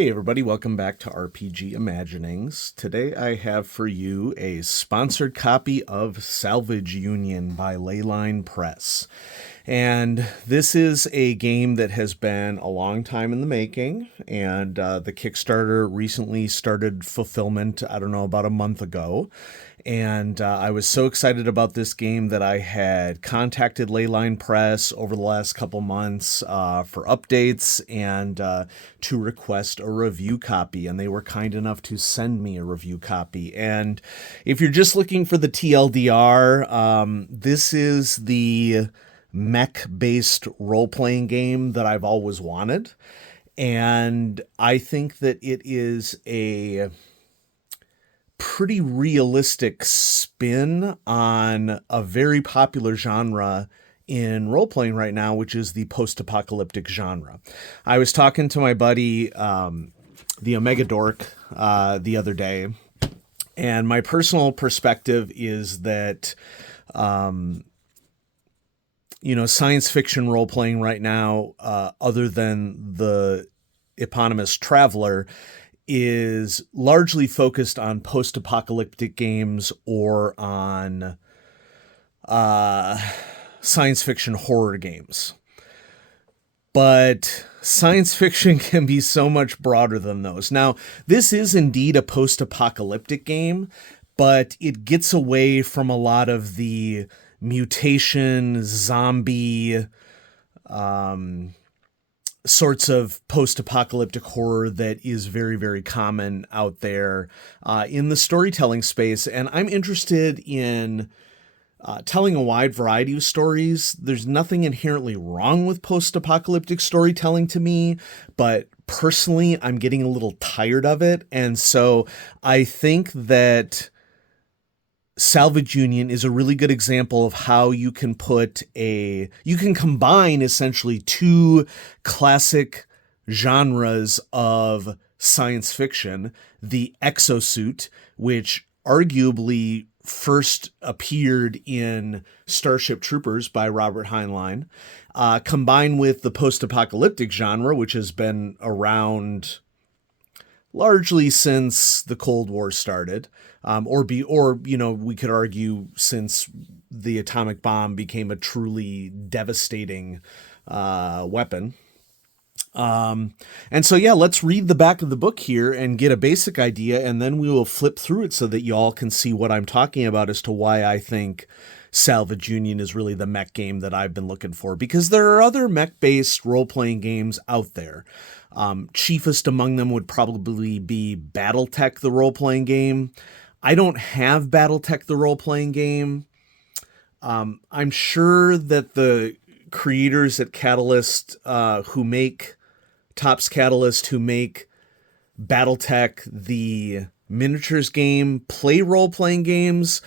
Hey everybody, welcome back to RPG Imaginings. Today I have for you a sponsored copy of Salvage Union by Leyline Press. And this is a game that has been a long time in the making, and the Kickstarter recently started fulfillment, I don't know, about a month ago. And I was so excited about this game that I had contacted Leyline Press over the last couple months for updates and to request a review copy. And they were kind enough to send me a review copy. And if you're just looking for the TLDR, this is the mech-based role-playing game that I've always wanted. And I think that it is a pretty realistic spin on a very popular genre in role-playing right now, which is the post-apocalyptic genre. I was talking to my buddy, the Omega Dork, the other day, and my personal perspective is that science fiction role-playing right now, other than the eponymous Traveler, is largely focused on post-apocalyptic games or on science fiction horror games. But science fiction can be so much broader than those. Now, this is indeed a post-apocalyptic game, but it gets away from a lot of the mutation, zombie, sorts of post-apocalyptic horror that is very, very common out there in the storytelling space. And I'm interested in telling a wide variety of stories. There's nothing inherently wrong with post-apocalyptic storytelling to me, but personally, I'm getting a little tired of it. And so I think that Salvage Union is a really good example of how you can combine essentially two classic genres of science fiction, the exosuit, which arguably first appeared in Starship Troopers by Robert Heinlein, combined with the post-apocalyptic genre, which has been around largely since the Cold War started, we could argue since the atomic bomb became a truly devastating weapon. And so, let's read the back of the book here and get a basic idea, and then we will flip through it so that y'all can see what I'm talking about as to why I think Salvage Union is really the mech game that I've been looking for, because there are other mech-based role-playing games out there. Chiefest among them would probably be BattleTech, the role-playing game. I don't have BattleTech, the role-playing game. I'm sure that the creators at Catalyst, who make Topps Catalyst, who make BattleTech, the miniatures game, play role-playing games.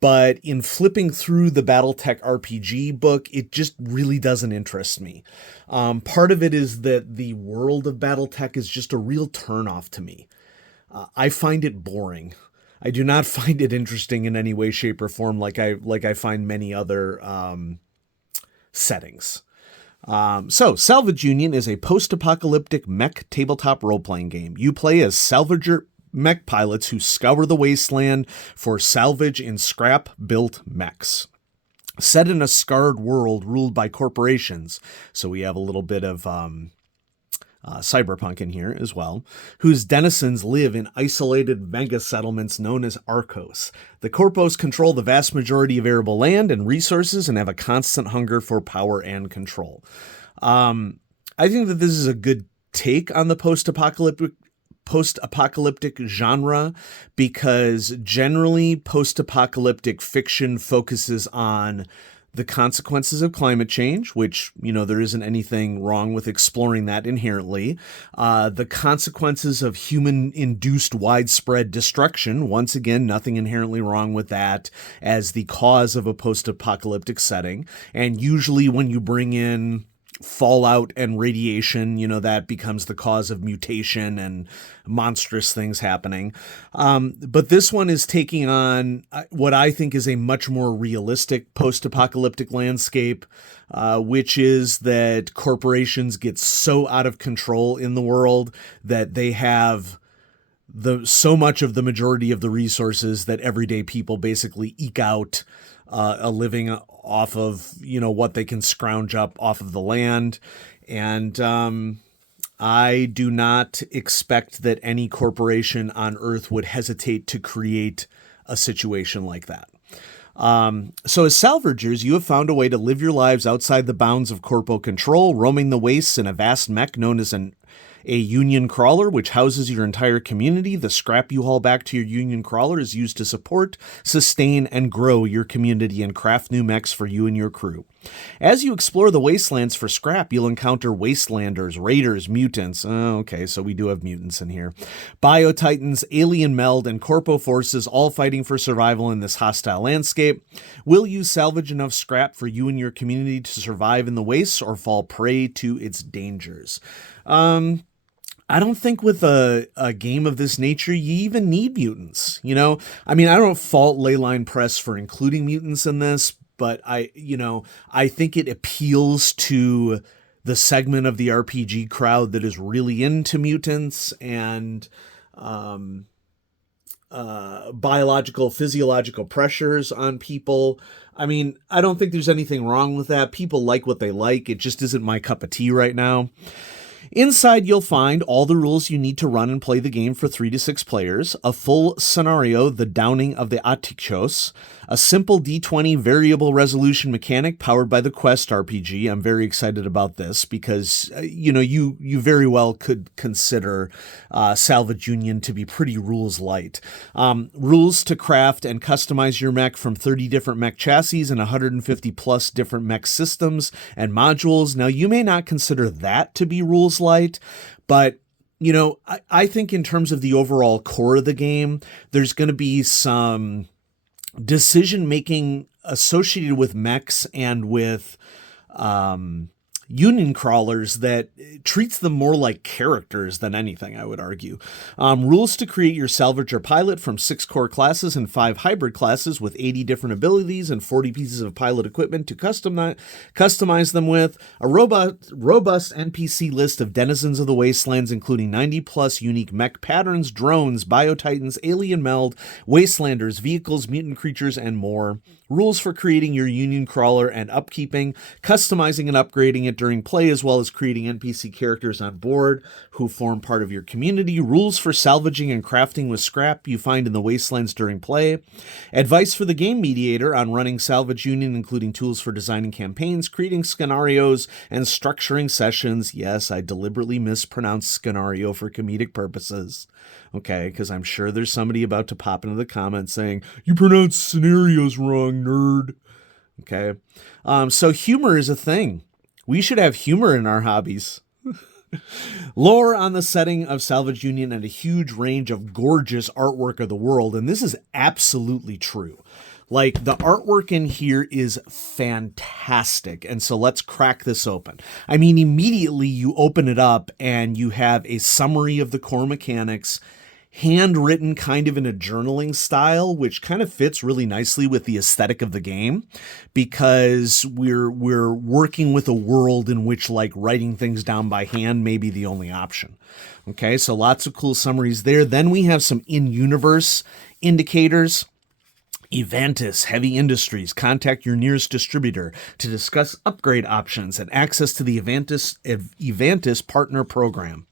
But in flipping through the BattleTech RPG book, it just really doesn't interest me. Part of it is that the world of BattleTech is just a real turnoff to me. I find it boring. I do not find it interesting in any way, shape, or form like I find many other settings. So, Salvage Union is a post-apocalyptic mech tabletop role-playing game. You play as salvager mech pilots who scour the wasteland for salvage in scrap-built mechs. Set in a scarred world ruled by corporations, so we have a little bit of cyberpunk in here as well, whose denizens live in isolated mega settlements known as Arcos. The Corpos control the vast majority of arable land and resources and have a constant hunger for power and control. I think that this is a good take on the post-apocalyptic genre, because generally post-apocalyptic fiction focuses on the consequences of climate change, which, there isn't anything wrong with exploring that inherently. The consequences of human-induced widespread destruction, once again, nothing inherently wrong with that as the cause of a post-apocalyptic setting. And usually when you bring in fallout and radiation, that becomes the cause of mutation and monstrous things happening. But this one is taking on what I think is a much more realistic post-apocalyptic landscape, which is that corporations get so out of control in the world that they have so much of the majority of the resources that everyday people basically eke out a living off of, what they can scrounge up off of the land. And I do not expect that any corporation on Earth would hesitate to create a situation like that. So as salvagers, you have found a way to live your lives outside the bounds of corpo control, roaming the wastes in a vast mech known as a union crawler, which houses your entire community. The scrap you haul back to your union crawler is used to support, sustain, and grow your community and craft new mechs for you and your crew. As you explore the wastelands for scrap, you'll encounter wastelanders, raiders, mutants. Okay, so we do have mutants in here. Biotitans, alien meld, and corpo forces all fighting for survival in this hostile landscape. Will you salvage enough scrap for you and your community to survive in the wastes or fall prey to its dangers? I don't think with a game of this nature, you even need mutants, I don't fault Leyline Press for including mutants in this, but I think it appeals to the segment of the RPG crowd that is really into mutants and biological, physiological pressures on people. I don't think there's anything wrong with that. People like what they like. It just isn't my cup of tea right now. Inside, you'll find all the rules you need to run and play the game for 3 to 6 players, a full scenario, the Downing of the Atikos, a simple D20 variable resolution mechanic powered by the Quest RPG. I'm very excited about this because, you very well could consider Salvage Union to be pretty rules light. Rules to craft and customize your mech from 30 different mech chassis and 150 plus different mech systems and modules. Now, you may not consider that to be rules light, but I think in terms of the overall core of the game, there's going to be some decision making associated with mechs and with union crawlers that treats them more like characters than anything, I would argue. Rules to create your salvage or pilot from 6 core classes and 5 hybrid classes with 80 different abilities and 40 pieces of pilot equipment to customize them with. A robust NPC list of denizens of the wastelands, including 90 plus unique mech patterns, drones, biotitans, alien meld, wastelanders, vehicles, mutant creatures, and more. Rules for creating your union crawler and upkeeping, customizing and upgrading it during play, as well as creating NPC characters on board who form part of your community. Rules for salvaging and crafting with scrap you find in the wastelands during play. Advice for the game mediator on running Salvage Union, including tools for designing campaigns, creating scenarios, and structuring sessions. Yes, I deliberately mispronounced scenario for comedic purposes. Okay, because I'm sure there's somebody about to pop into the comments saying, "You pronounce scenarios wrong, nerd." Okay, so humor is a thing. We should have humor in our hobbies. Lore on the setting of Salvage Union and a huge range of gorgeous artwork of the world, and this is absolutely true. Like, the artwork in here is fantastic, and so let's crack this open. Immediately you open it up and you have a summary of the core mechanics, handwritten kind of in a journaling style, which kind of fits really nicely with the aesthetic of the game because we're working with a world in which writing things down by hand may be the only option. Okay, so lots of cool summaries there. Then we have some in-universe indicators. Evantis Heavy Industries. Contact your nearest distributor to discuss upgrade options and access to the Evantis Partner Program.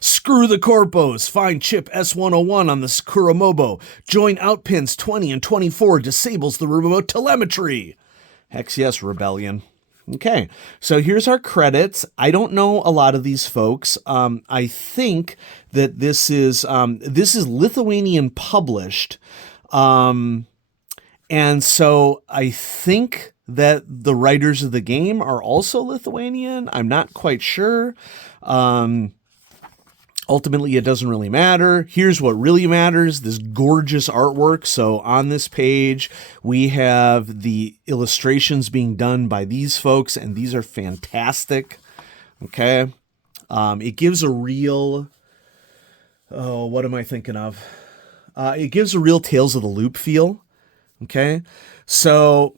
Screw the corpos. Find chip S101 on the Sakura Mobo. Join Outpins 20 and 24 disables the remote telemetry. Hex yes, Rebellion. Okay, so here's our credits. I don't know a lot of these folks. I think that this is Lithuanian published. And so I think that the writers of the game are also Lithuanian. I'm not quite sure. Ultimately, it doesn't really matter. Here's what really matters, this gorgeous artwork. So on this page, we have the illustrations being done by these folks, and these are fantastic. Okay. It gives a real, what am I thinking of? It gives a real Tales of the Loop feel. Okay. So,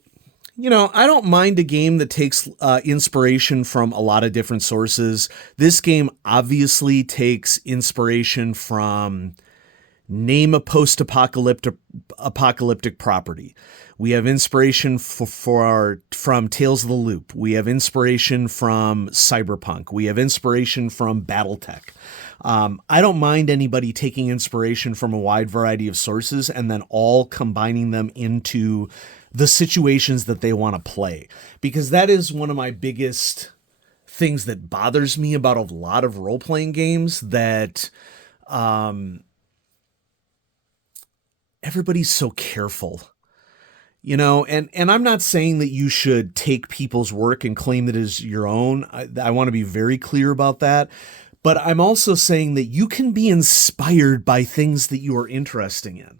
I don't mind a game that takes inspiration from a lot of different sources. This game obviously takes inspiration from name a post-apocalyptic property. We have inspiration from Tales of the Loop. We have inspiration from Cyberpunk. We have inspiration from BattleTech. I don't mind anybody taking inspiration from a wide variety of sources and then all combining them into the situations that they want to play. Because that is one of my biggest things that bothers me about a lot of role-playing games, that everybody's so careful. And I'm not saying that you should take people's work and claim that it is your own. I want to be very clear about that. But I'm also saying that you can be inspired by things that you are interested in.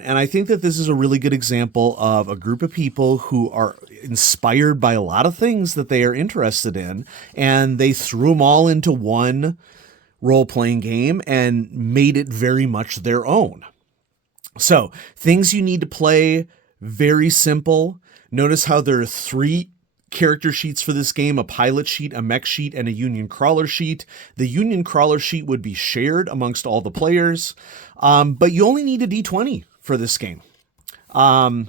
And I think that this is a really good example of a group of people who are inspired by a lot of things that they are interested in, and they threw them all into one role-playing game and made it very much their own. So, things you need to play, very simple. Notice how there are 3 character sheets for this game: a pilot sheet, a mech sheet, and a union crawler sheet. The union crawler sheet would be shared amongst all the players, but you only need a d20 for this game. All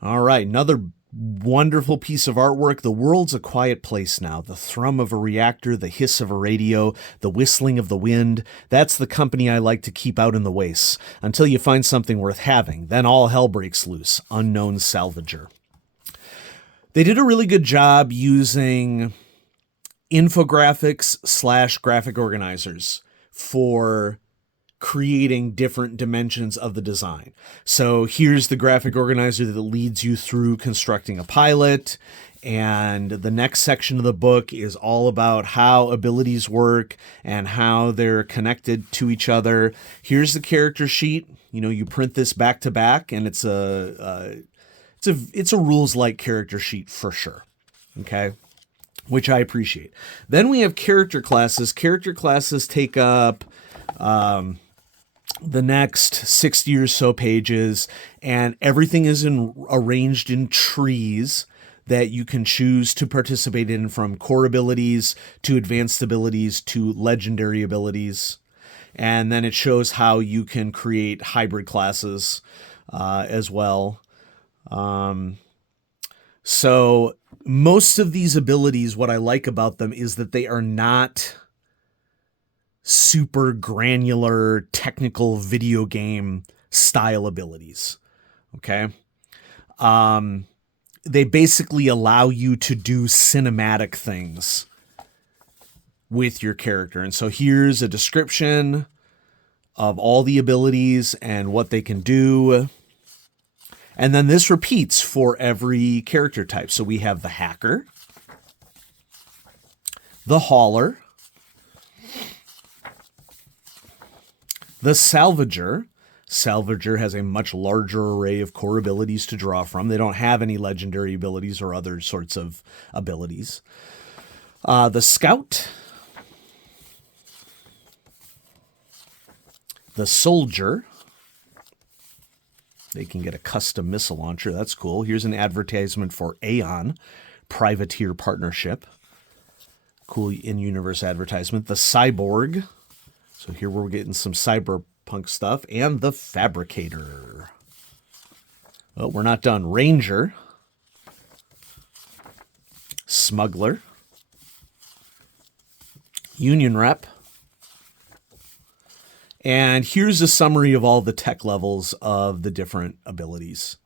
right, another wonderful piece of artwork. The world's a quiet place now. The thrum of a reactor, the hiss of a radio, the whistling of the wind. That's the company I like to keep out in the wastes until you find something worth having. Then all hell breaks loose. Unknown Salvager. They did a really good job using infographics / graphic organizers for creating different dimensions of the design. So here's the graphic organizer that leads you through constructing a pilot. And the next section of the book is all about how abilities work and how they're connected to each other. Here's the character sheet. You print this back to back, and it's a rules-like character sheet for sure, okay, which I appreciate. Then we have character classes. Character classes take up the next 60 or so pages, and everything is arranged in trees that you can choose to participate in, from core abilities to advanced abilities to legendary abilities. And then it shows how you can create hybrid classes as well. So most of these abilities, what I like about them is that they are not super granular, technical video game style abilities. Okay. They basically allow you to do cinematic things with your character. And so here's a description of all the abilities and what they can do. And then this repeats for every character type. So we have the hacker, the hauler, the salvager. Salvager has a much larger array of core abilities to draw from. They don't have any legendary abilities or other sorts of abilities. The scout, the soldier. They can get a custom missile launcher. That's cool. Here's an advertisement for Aeon, Privateer Partnership. Cool in-universe advertisement. The cyborg. So here we're getting some cyberpunk stuff. And the fabricator. Well, we're not done. Ranger. Smuggler. Union rep. And here's a summary of all the tech levels of the different abilities.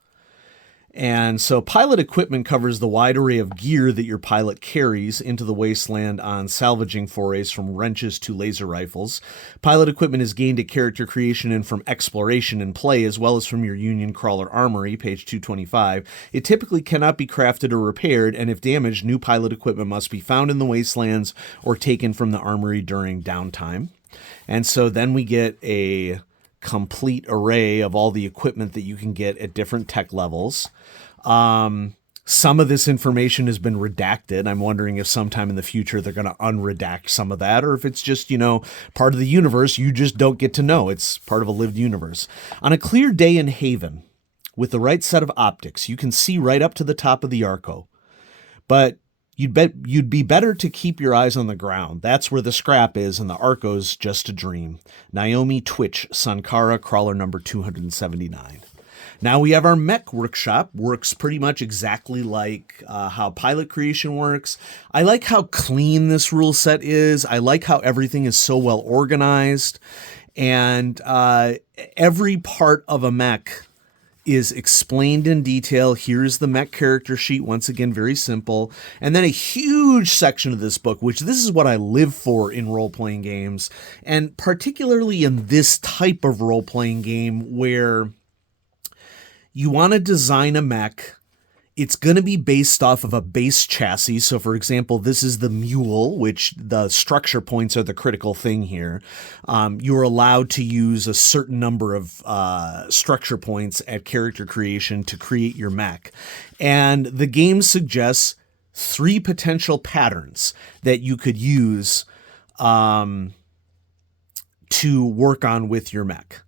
And so pilot equipment covers the wide array of gear that your pilot carries into the wasteland on salvaging forays, from wrenches to laser rifles. Pilot equipment is gained at character creation and from exploration and play, as well as from your Union Crawler armory, page 225. It typically cannot be crafted or repaired, and if damaged, new pilot equipment must be found in the wastelands or taken from the armory during downtime. And so then we get a complete array of all the equipment that you can get at different tech levels. Some of this information has been redacted. I'm wondering if sometime in the future they're going to unredact some of that, or if it's just, part of the universe you just don't get to know. It's part of a lived universe. On a clear day in Haven, with the right set of optics, you can see right up to the top of the Arco. But you'd be better to keep your eyes on the ground. That's where the scrap is, and the Arco's just a dream. Naomi Twitch, Sankara, crawler number 279. Now we have our Mech workshop. Works pretty much exactly like how pilot creation works. I like how clean this rule set is. I like how everything is so well organized. And every part of a mech is explained in detail. Here's the Mech character sheet. Once again, very simple. And then a huge section of this book, which this is what I live for in role-playing games, and particularly in this type of role-playing game where you want to design a mech. It's going to be based off of a base chassis. So, for example, this is the mule, which the structure points are the critical thing here. You're allowed to use a certain number of structure points at character creation to create your mech. And the game suggests 3 potential patterns that you could use to work on with your mech.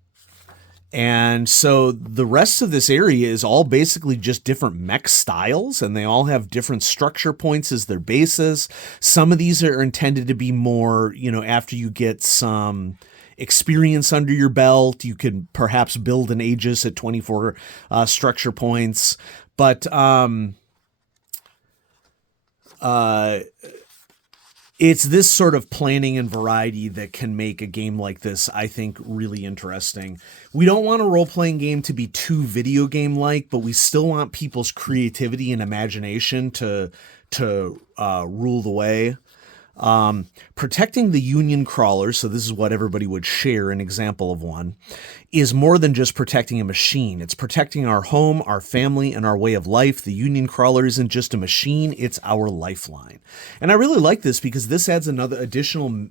And so the rest of this area is all basically just different mech styles, and they all have different structure points as their bases. Some of these are intended to be more, after you get some experience under your belt, you could perhaps build an Aegis at 24 structure points. But it's this sort of planning and variety that can make a game like this, I think, really interesting. We don't want a role-playing game to be too video game-like, but we still want people's creativity and imagination to rule the way. Protecting the Union Crawler, so this is what everybody would share, an example of one, is more than just protecting a machine. It's protecting our home, our family, and our way of life. The Union Crawler isn't just a machine, it's our lifeline. And I really like this because this adds another additional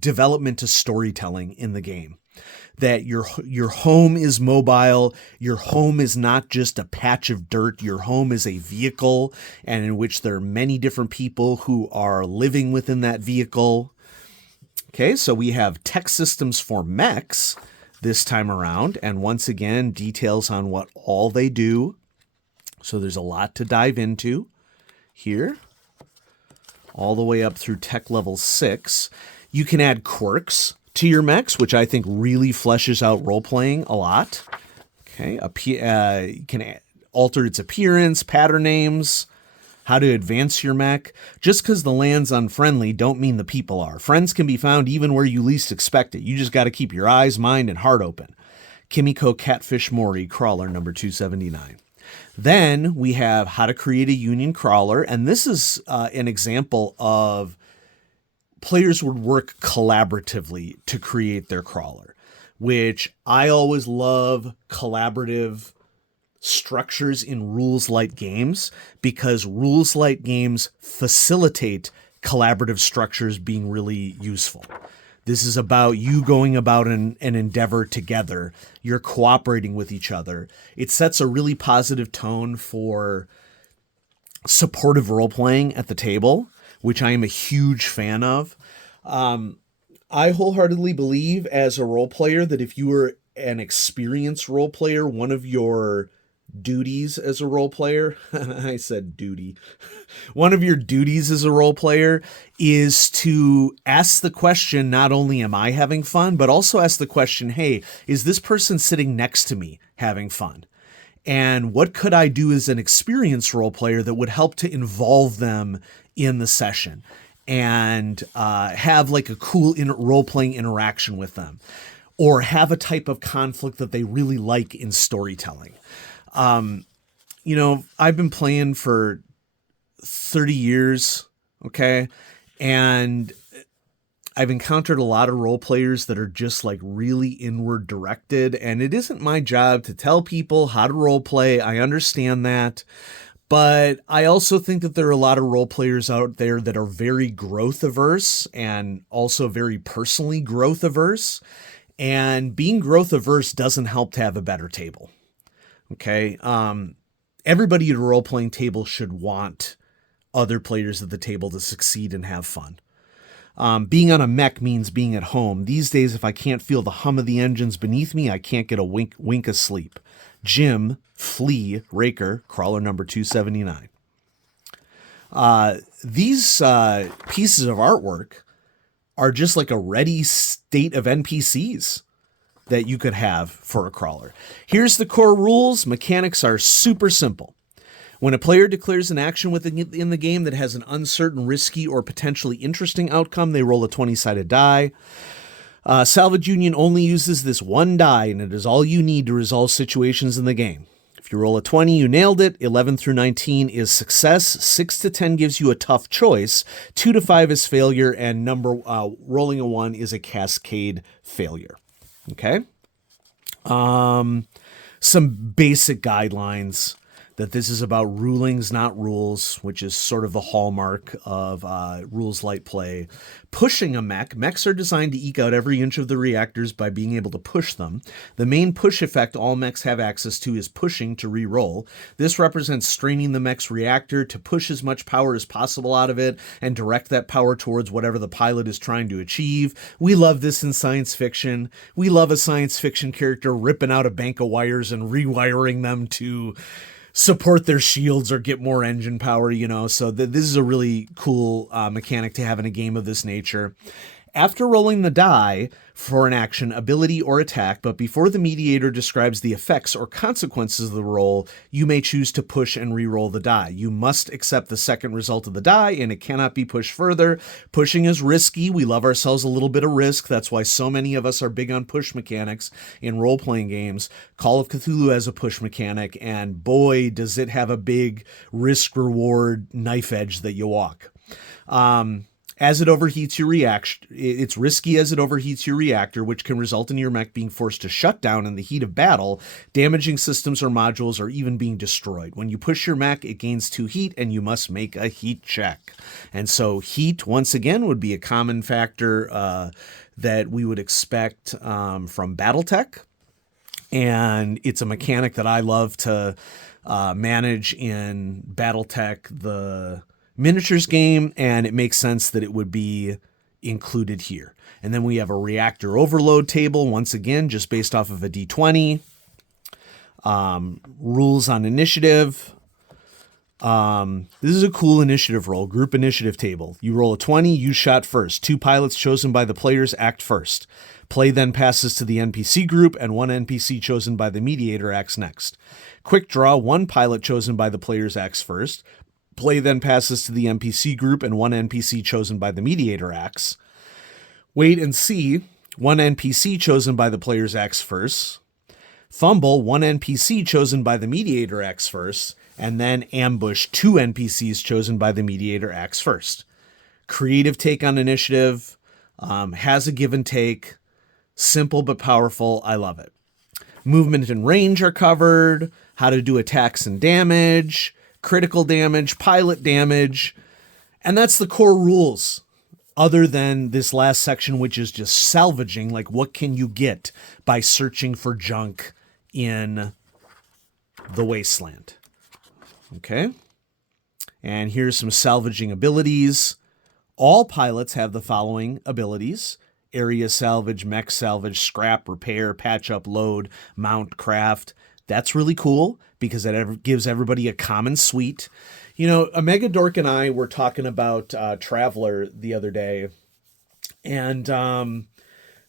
development to storytelling in the game. That your home is mobile, your home is not just a patch of dirt, your home is a vehicle, and in which there are many different people who are living within that vehicle. Okay, so we have tech systems for mechs this time around, and once again, details on what all they do. So there's a lot to dive into here, all the way up through tech level 6. You can add quirks to your mechs, which I think really fleshes out role-playing a lot. Okay, you can alter its appearance, pattern names, how to advance your mech. Just because the land's unfriendly don't mean the people are. Friends can be found even where you least expect it. You just got to keep your eyes, mind, and heart open. Kimiko Catfish Mori, crawler number 279. Then we have how to create a Union Crawler, and this is an example of players would work collaboratively to create their crawler, which I always love collaborative structures in rules-light games because rules-light games facilitate collaborative structures being really useful. This is about you going about an endeavor together. You're cooperating with each other. It sets a really positive tone for supportive role-playing at the table, which I am a huge fan of. I wholeheartedly believe as a role player that if you were an experienced role player, one of your duties as a role player, I said duty, one of your duties as a role player is to ask the question, not only am I having fun, but also ask the question, hey, is this person sitting next to me having fun? And what could I do as an experienced role player that would help to involve them in the session and have like a cool role-playing interaction with them, or have a type of conflict that they really like in storytelling? I've been playing for 30 years, okay? And I've encountered a lot of role players that are just like really inward directed, and it isn't my job to tell people how to role play. I understand that. But I also think that there are a lot of role players out there that are very growth averse and also very personally growth averse. And being growth averse doesn't help to have a better table. Okay. Everybody at a role playing table should want other players at the table to succeed and have fun. Being on a mech means being at home. These days, if I can't feel the hum of the engines beneath me, I can't get a wink of sleep. Jim, Flea, Raker, crawler number 279. These pieces of artwork are just like a ready state of NPCs that you could have for a crawler. Here's the core rules. Mechanics are super simple. When a player declares an action in the game that has an uncertain, risky, or potentially interesting outcome, they roll a 20-sided die. Salvage Union only uses this one die, and it is all you need to resolve situations in the game. If you roll a 20, you nailed it. 11 through 19 is success. 6 to 10 gives you a tough choice. 2 to 5 is failure, and rolling a 1 is a cascade failure. Okay? Some basic guidelines. That this is about rulings, not rules, which is sort of the hallmark of rules light play. Pushing a mech. Mechs are designed to eke out every inch of the reactors by being able to push them. The main push effect all mechs have access to is pushing to re-roll. This represents straining the mech's reactor to push as much power as possible out of it and direct that power towards whatever the pilot is trying to achieve. We love this in science fiction. We love a science fiction character ripping out a bank of wires and rewiring them to support their shields or get more engine power, so this is a really cool mechanic to have in a game of this nature. After rolling the die for an action, ability, or attack, but before the mediator describes the effects or consequences of the roll, you may choose to push and re-roll the die. You must accept the second result of the die, and it cannot be pushed further. Pushing is risky. We love ourselves a little bit of risk. That's why so many of us are big on push mechanics in role-playing games. Call of Cthulhu has a push mechanic, and boy, does it have a big risk-reward knife edge that you walk. As it overheats your reaction, it's risky as it overheats your reactor, which can result in your mech being forced to shut down in the heat of battle, damaging systems or modules, or even being destroyed. When you push your mech, it gains 2 heat, and you must make a heat check. And so heat, once again, would be a common factor that we would expect from Battletech. And it's a mechanic that I love to manage in Battletech, the miniatures game, and it makes sense that it would be included here. And then we have a reactor overload table, once again, just based off of a D20. Rules on initiative. This is a cool initiative roll, group initiative table. You roll a 20, you shot first. 2 pilots chosen by the players act first. Play then passes to the NPC group, and 1 NPC chosen by the mediator acts next. Quick draw, 1 pilot chosen by the players acts first. Play then passes to the NPC group, and 1 NPC chosen by the mediator acts. Wait and see, 1 NPC chosen by the players acts first. Fumble, 1 NPC chosen by the mediator acts first. And then ambush, 2 NPCs chosen by the mediator acts first. Creative take on initiative, has a give and take, simple but powerful. I love it. Movement and range are covered, how to do attacks and damage, critical damage, pilot damage, and that's the core rules, other than this last section, which is just salvaging, like what can you get by searching for junk in the wasteland. Okay, and here's some salvaging abilities. All pilots have the following abilities: area salvage, mech salvage, scrap, repair, patch up, load, mount, craft. That's really cool because it gives everybody a common suite. Omega Dork and I were talking about Traveler the other day, and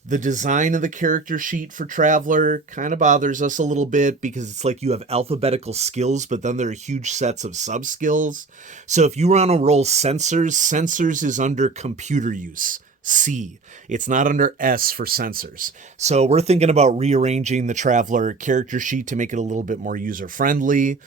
the design of the character sheet for Traveler kind of bothers us a little bit because it's like you have alphabetical skills, but then there are huge sets of sub-skills. So if you want to roll sensors is under computer use. C. It's not under S for sensors. So we're thinking about rearranging the Traveler character sheet to make it a little bit more user-friendly.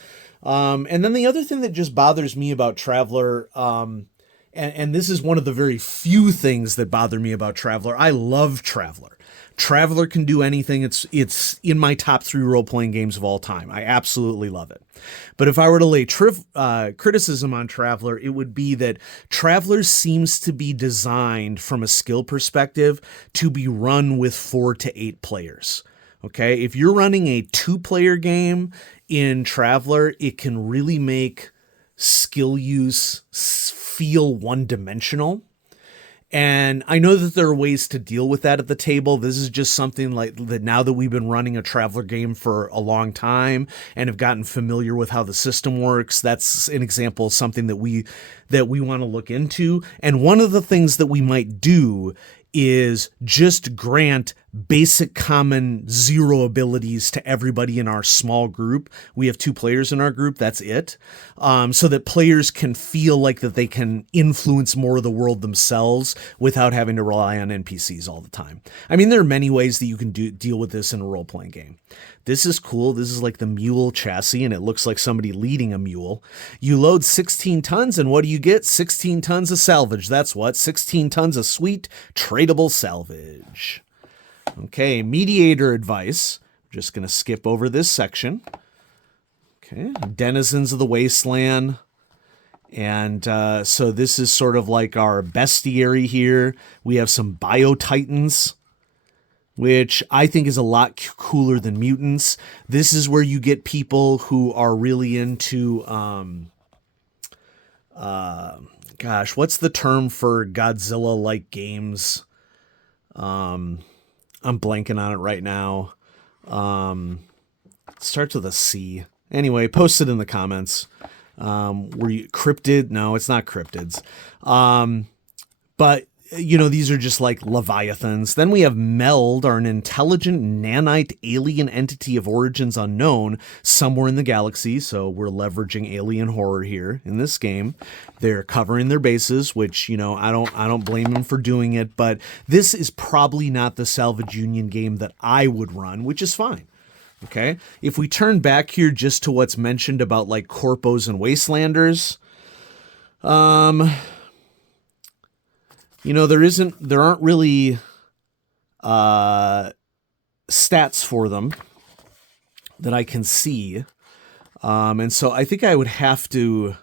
And then the other thing that just bothers me about Traveler, and this is one of the very few things that bother me about Traveler. I love Traveler. Traveler can do anything. It's in my top 3 role-playing games of all time. I absolutely love it. But if I were to lay criticism on Traveler, it would be that Traveler seems to be designed from a skill perspective to be run with 4 to 8 players. Okay, if you're running a 2-player game in Traveler, it can really make skill use feel one-dimensional. And I know that there are ways to deal with that at the table. This is just something like that now that we've been running a Traveler game for a long time and have gotten familiar with how the system works. That's an example of something that we want to look into. And one of the things that we might do is just grant basic common 0 abilities to everybody in our small group. We have 2 players in our group. That's it. So that players can feel like that they can influence more of the world themselves without having to rely on NPCs all the time. I mean, there are many ways that you can deal with this in a role-playing game. This is cool. This is like the mule chassis, and it looks like somebody leading a mule. You load 16 tons, and what do you get? 16 tons of salvage. That's what? 16 tons of sweet, tradable salvage. Okay, mediator advice. I'm just going to skip over this section. Okay, denizens of the wasteland. And so this is sort of like our bestiary here. We have some biotitans, which I think is a lot cooler than mutants. This is where you get people who are really into, what's the term for Godzilla-like games? I'm blanking on it right now. It starts with a C. Anyway, post it in the comments. Were you cryptid? No, it's not cryptids. But these are just like leviathans. Then we have Meld, are an intelligent nanite alien entity of origins unknown somewhere in the galaxy. So we're leveraging alien horror here in this game. They're covering their bases, which, I don't blame them for doing it, but this is probably not the Salvage Union game that I would run, which is fine. Okay. If we turn back here just to what's mentioned about like corpos and wastelanders, there aren't really stats for them that I can see. And so I think I would have to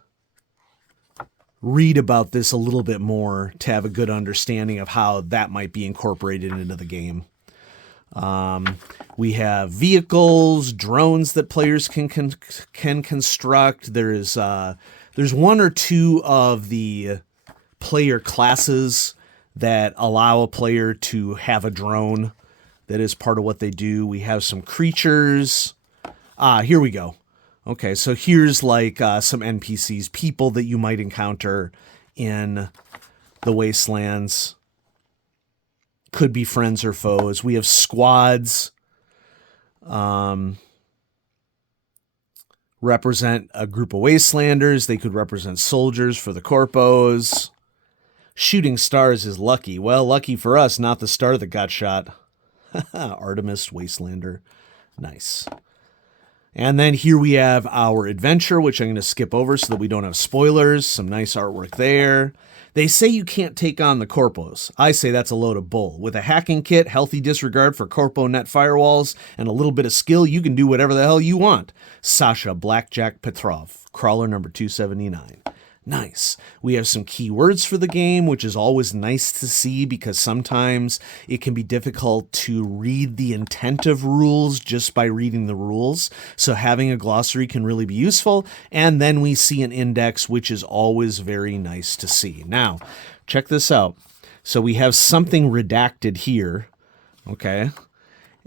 read about this a little bit more to have a good understanding of how that might be incorporated into the game. We have vehicles, drones that players can construct. There's 1 or 2 of the player classes that allow a player to have a drone. That is part of what they do. We have some creatures. Here we go. Okay, so here's like some NPCs, people that you might encounter in the wastelands. Could be friends or foes. We have squads. Represent a group of wastelanders. They could represent soldiers for the corpos. Shooting stars is lucky. Well, lucky for us, not the star that got shot. Artemis Wastelander. Nice. And then here we have our adventure, which I'm going to skip over so that we don't have spoilers. Some nice artwork there. They say you can't take on the corpos. I say that's a load of bull. With a hacking kit, healthy disregard for corpo net firewalls, and a little bit of skill, you can do whatever the hell you want. Sasha Blackjack Petrov, crawler number 279. Nice. We have some keywords for the game, which is always nice to see because sometimes it can be difficult to read the intent of rules just by reading the rules. So having a glossary can really be useful. And then we see an index, which is always very nice to see. Now, check this out. So we have something redacted here. Okay.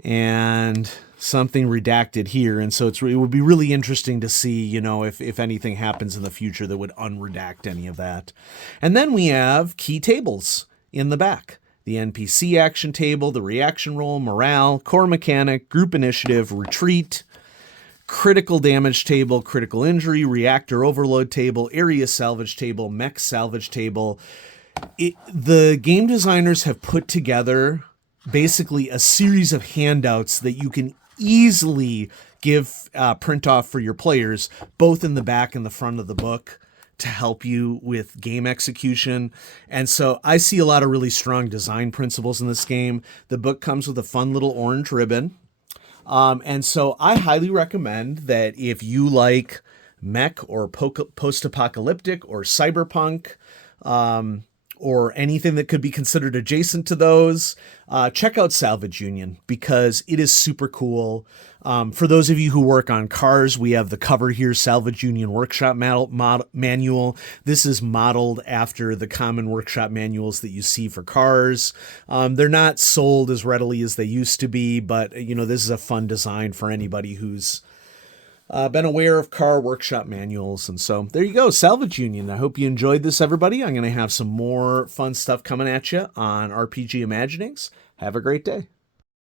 And something redacted here. And so it would be really interesting to see, if anything happens in the future that would unredact any of that. And then we have key tables in the back. The NPC action table, the reaction roll, morale, core mechanic, group initiative, retreat, critical damage table, critical injury, reactor overload table, area salvage table, mech salvage table, The game designers have put together basically a series of handouts that you can easily give print off for your players, both in the back and the front of the book, to help you with game execution. And so I see a lot of really strong design principles in this game. The book comes with a fun little orange ribbon. And so I highly recommend that if you like mech or post-apocalyptic or cyberpunk, or anything that could be considered adjacent to those, check out Salvage Union because it is super cool. For those of you who work on cars, we have the cover here, Salvage Union Workshop Manual. This is modeled after the common workshop manuals that you see for cars. They're not sold as readily as they used to be, but this is a fun design for anybody who's been aware of car workshop manuals. And so there you go, Salvage Union. I hope you enjoyed this, everybody. I'm going to have some more fun stuff coming at you on RPG Imaginings. Have a great day.